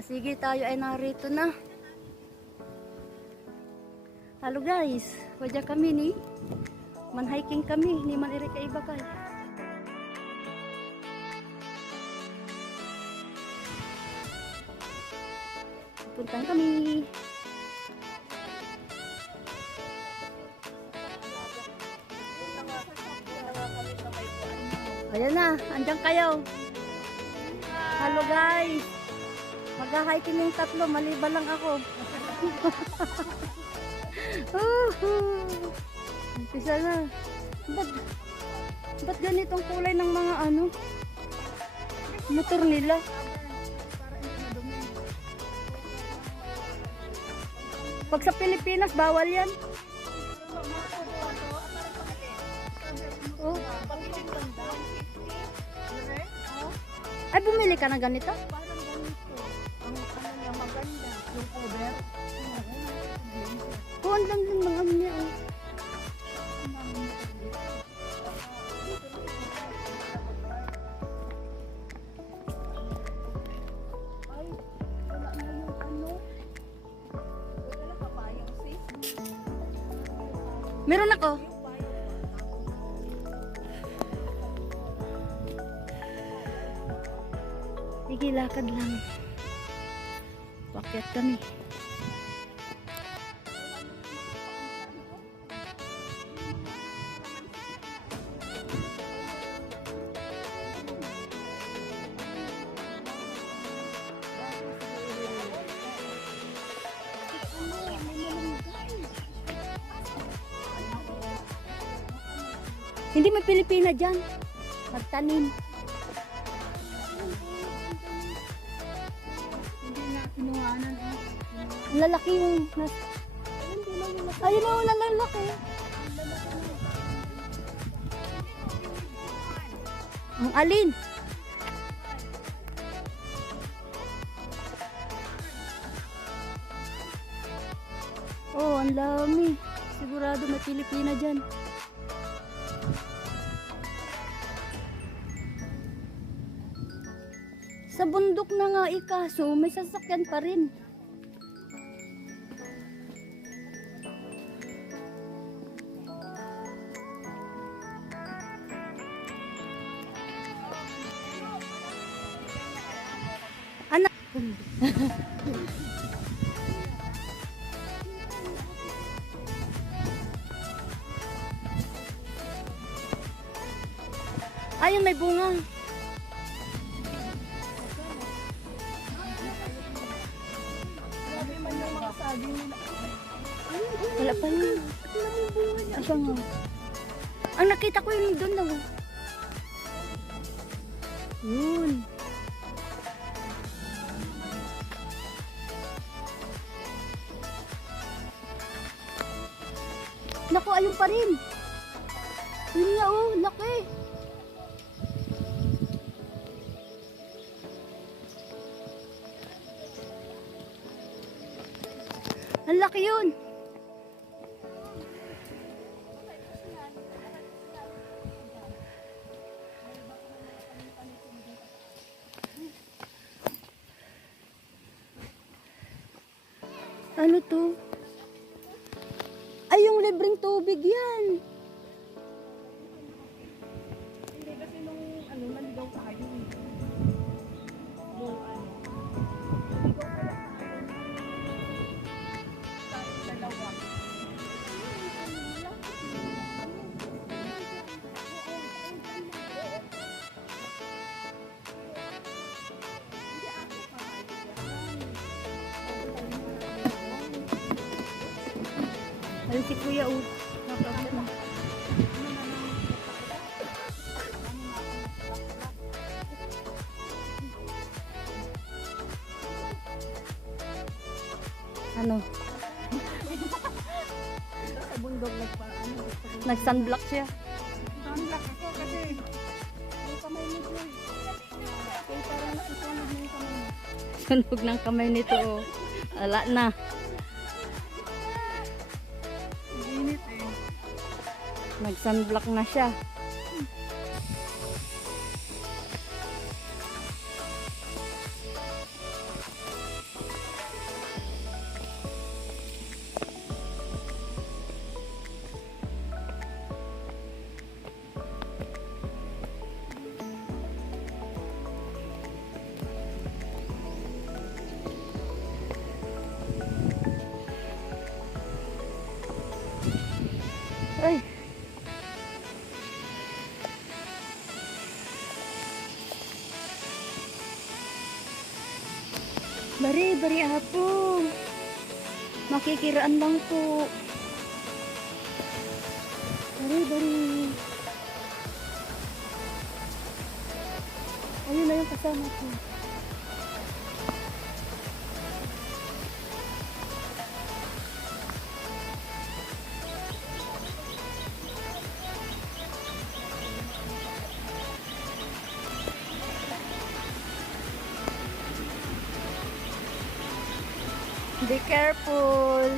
Sige, tayo ay narito na. Halo guys, wadya kami ni man-hiking kami ni Maniri ka iba kay. Puntahan kami. Ayan na, andyan kayo. Halo guys. Mag-hiking yung tatlo, maliban lang ako. Umpisa na. Ba't ganitong kulay ng mga motor nila? Pag sa Pilipinas, bawal yan. Oh. Ay, bumili ka na ganito? Yung cover. Oo, ang lang din mga niya. Ay, wala na yung wala ka ba yung sis? Meron ako. Sige, lakad lang. Pakyat kami. Hindi may Pilipina dyan. Magtanim. Hindi na kinuhanan. Ang lalaki yung... Ayun na, ang lalaki. Ang alin? Oh, ang dami. Sigurado may Pilipina dyan. Sa bundok na nga ikaso, may sasakyan pa rin. Anak. Ayun, may bunga. Wala pa yun. Asa nga? Ang nakita ko yun doon lang. Yun. Naku, ayun pa rin. Yun nga oh, laki. Ang laki yun. Ano to? Ay, yung libreng tubig yan. Hindi kasi nung naligaw tayo. Nung dalawa. Ayun si Kuya oh. Ano? Sa bundok Nag-sunblock siya. sunblock ako kasi yung kamay nito. Kaya parang nasusunod na yung kamay nito. Sunog ng kamay nito oh. Wala na. Init eh. Nag-sunblock na siya. Bari apo. Makikiraan lang po. Bari. Ayun na yung kasama ko. Be careful.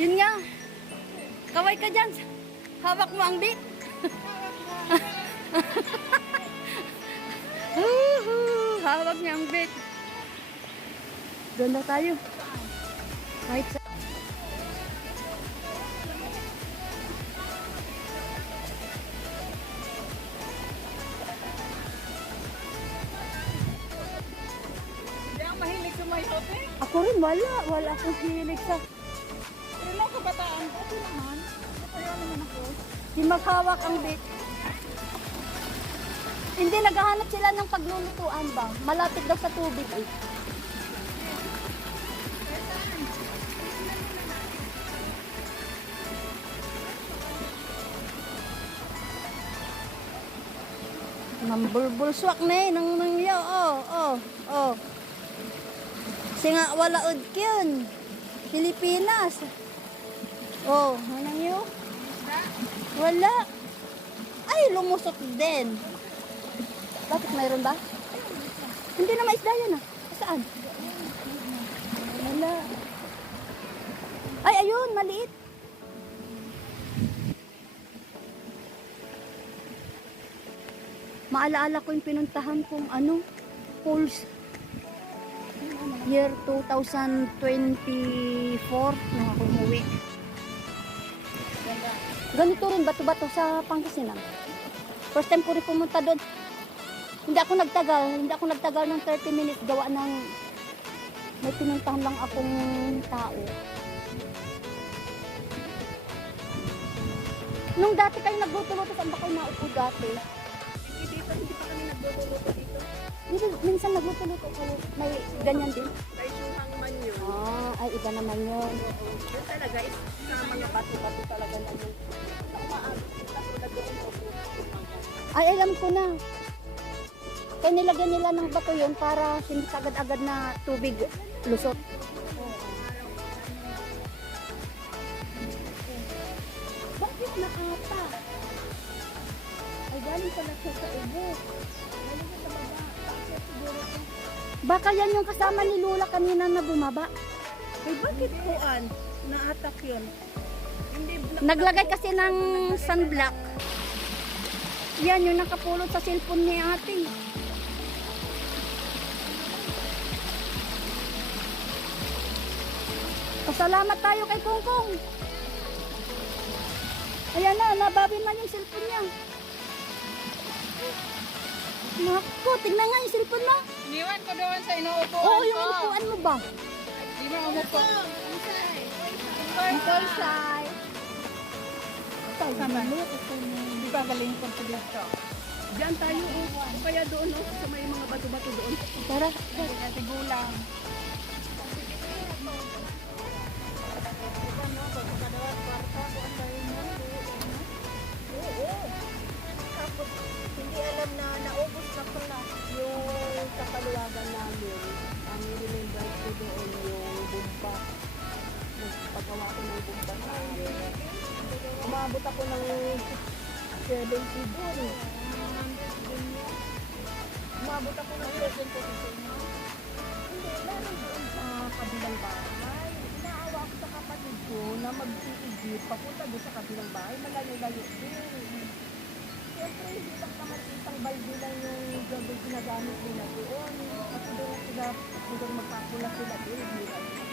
Yun nga. Kaway ka dyan. Hawak mo ang bit. Hawak niya ang bit. Doon na tayo. Kahit sa... Hindi ang mahilig sumayot eh. Ako rin, wala akong hilig sa... Pero lang kabataan ko, ako naman. Kaya naman ako. Di maghawak ang bit. Hindi, naghahanap sila ng paglulutuan ba? Malapit daw sa tubig eh. Nambulbulswak na eh, nang nangyaw, oh. Kasi nga, wala udkyun. Pilipinas. Oh, nangyaw? Wala. Ay, lumusot din. Bakit mayroon ba? Hindi na maisda yan ah. Saan? Wala. Ay, ayun, maliit. Maalaala ko yung pinuntahan kong pools. Year 2024 nung ako umuwi. Ganito rin, bato-bato sa Pangasinan. First time ko rin pumunta doon. Hindi ako nagtagal ng 30 minutes gawa ng may pinuntahan lang akong tao. Nung dati kayo nagluluto, saan ba kayo naupo dati? Hindi pa kami nagluluto dito. Dito, minsan nagluto-luto kayo. May ganyan din. Ay, sumang man yun. Ay iba naman yun. Yun talaga, sa mga bato-bato talaga naman. Ang maabot kita ko na doon ko. Ay, alam ko na. Kaya nilagyan nila ng bato yun para hindi agad-agad na tubig lusot. Bakit na ata? Ay, galing pala siya sa ubo. Galing sa baba. Bakit siguro ito? Baka yan yung kasama ni Lula kanina na bumaba. Ay, bakit kuan? Na-attack yun. Hindi. Naglagay kasi ng sunblock. Yan yung nakapulot sa cellphone ni ate. Pasalamat tayo kay Kongkong. Ayan na, nababi man yung cellphone niya. Naku, tignan nga yung cellphone mo. Iniwan ko doon sa inuupuan Oo, ko. yung upuan mo ba? Di ba umupo? Ang polsay. Sama. Di ba galing ko sa dito? Diyan tayo. O kaya doon sa may mga bato-bato doon. Tara. Kasi gulang. Tapos, hindi alam na naubos na pala yung kapaluwagan namin. Ang remember ko doon yung bumba. Nagpagawa ko ng bumba sa amin. Umabot ako ng 70 doon. Umabot ako ng 70 doon. Hindi, meron doon sa kabilang bahay. Inaawa ako sa kapatid ko na mag-iigit papunta doon sa kabilang bahay. Malayo-layo din. Siyempre, hindi lang naman isang balde lang yung gagawin ginagamit nila doon. Kasi doon sila, doon magpapula sila doon. Hindi lang sila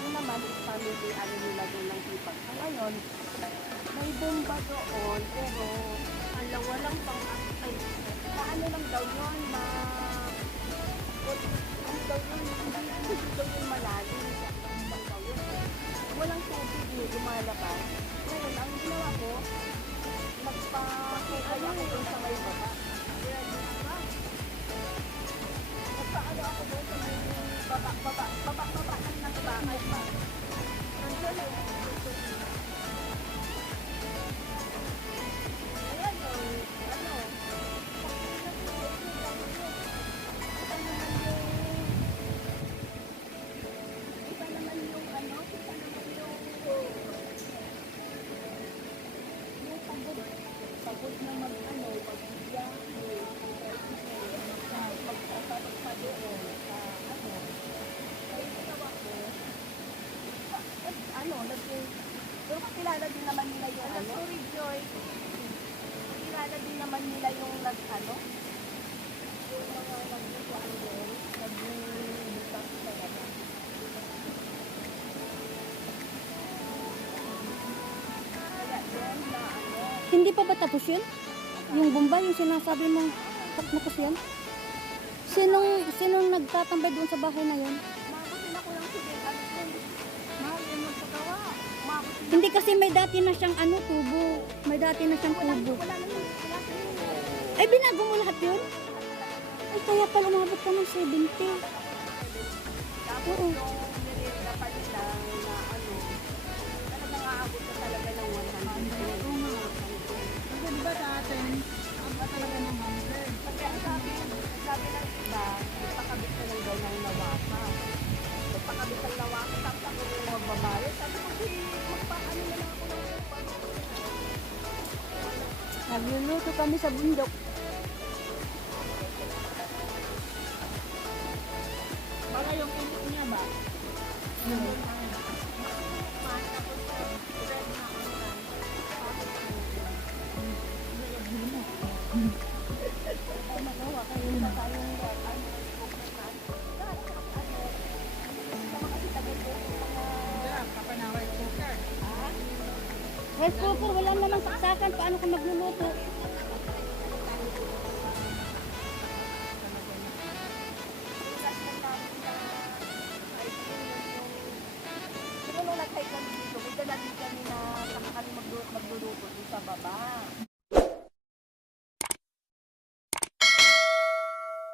doon naman is family, ano nila doon ng hipag. Ngayon, may bomba doon, pero walang pang ay, ano lang daw yun, ano daw yun, hindi daw yun malalim, ano lang daw yun. Walang tubig lumalabas. Ngayon, ang ginawa ko, nagpa-kukay ako doon sa may baba. Nagpaano ako doon sa may baba lang ng bahay pa. Nandiyan yung ayan yung, ano, kita naman yung pagod na mag-ano, pag-biyahe, pagpapagod pa doon sa ano. Kaya ginawa ko, pero kakilala din naman nila yung ano. Kakilala din naman nila yung nag-ano. Yung mga nag-usuan doon, nag-uusap talaga. Kaya doon na ano, Hindi pa ba tapos yun? Yung bomba, yung sinasabi mo, tapos yan? Sinong nagtatambay doon sa bahay na yun? mabutin ako lang sige, ano kung mahal yung magpagawa. Mabutin Hindi kasi may dati na siyang ano, tubo. May dati na siyang tubo. wala na yung Ay, binago mo lahat yun? Ay, kaya pala umabot ka ng 70. tapos Oo. yung merienda pa nila na ano, talagang aabot na talaga ng 100. Kasi di ba sa atin, ang ba talaga ng 100? Kasi ang sabi ng iba, magpakabit na lang daw ng lawaka. Magpakabit ng lawaka, tapos ako yung magbabayad. Sabi ko, magpaano na lang ako ng Nagluluto kami sa bundok. Baka yung init niya ba? magawa kayo na tayong Sarap, kapanaway cooker. Rice cooker, wala namang saksakan. Paano ka magluluto? Siguro nung nag-hike kami dito, may dala din kami na saka kami magluluto sa baba.